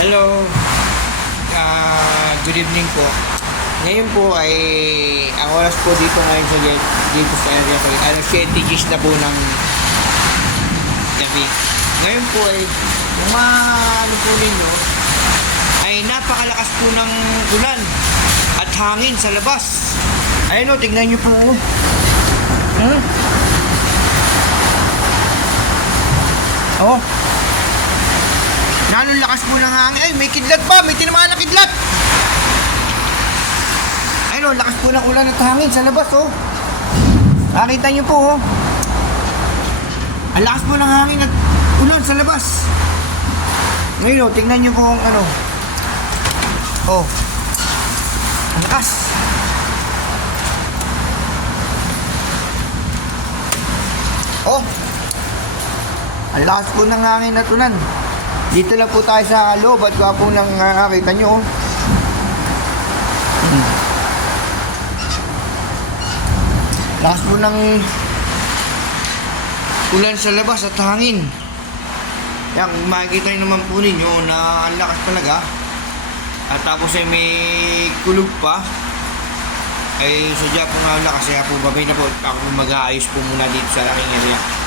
Hello, good evening po. Ngayon po ay ang oras po dito ngayon dito sa area ko ay 7 Gs na po ng gabi. Ngayon po ay kung ano po ninyo ay napakalakas po ng ulan at hangin sa labas. Ayun o, tignan nyo po. Oh. Nanong lakas po ng hangin. Ay, may kidlat pa. May tinamaan na kidlat. Ayun, lakas po ng ulan at hangin sa labas, oh. Nakita nyo po, oh. Ang lakas po ng hangin at ulan sa labas. Ngayon, oh, tingnan nyo po kung ano. Oh. Ang lakas. Oh. Ang lakas po ng hangin at ulan. Dito lang po tayo sa loob at po nang nakakita nyo. Lakas po ng ulan sa labas at hangin. Yan, makikita nyo naman po ninyo na ang lakas talaga. At tapos ay may kulog pa. Ay sadya po nga ang lakas. Kaya po babay na po ako mag-aayos po muna dito sa aking area.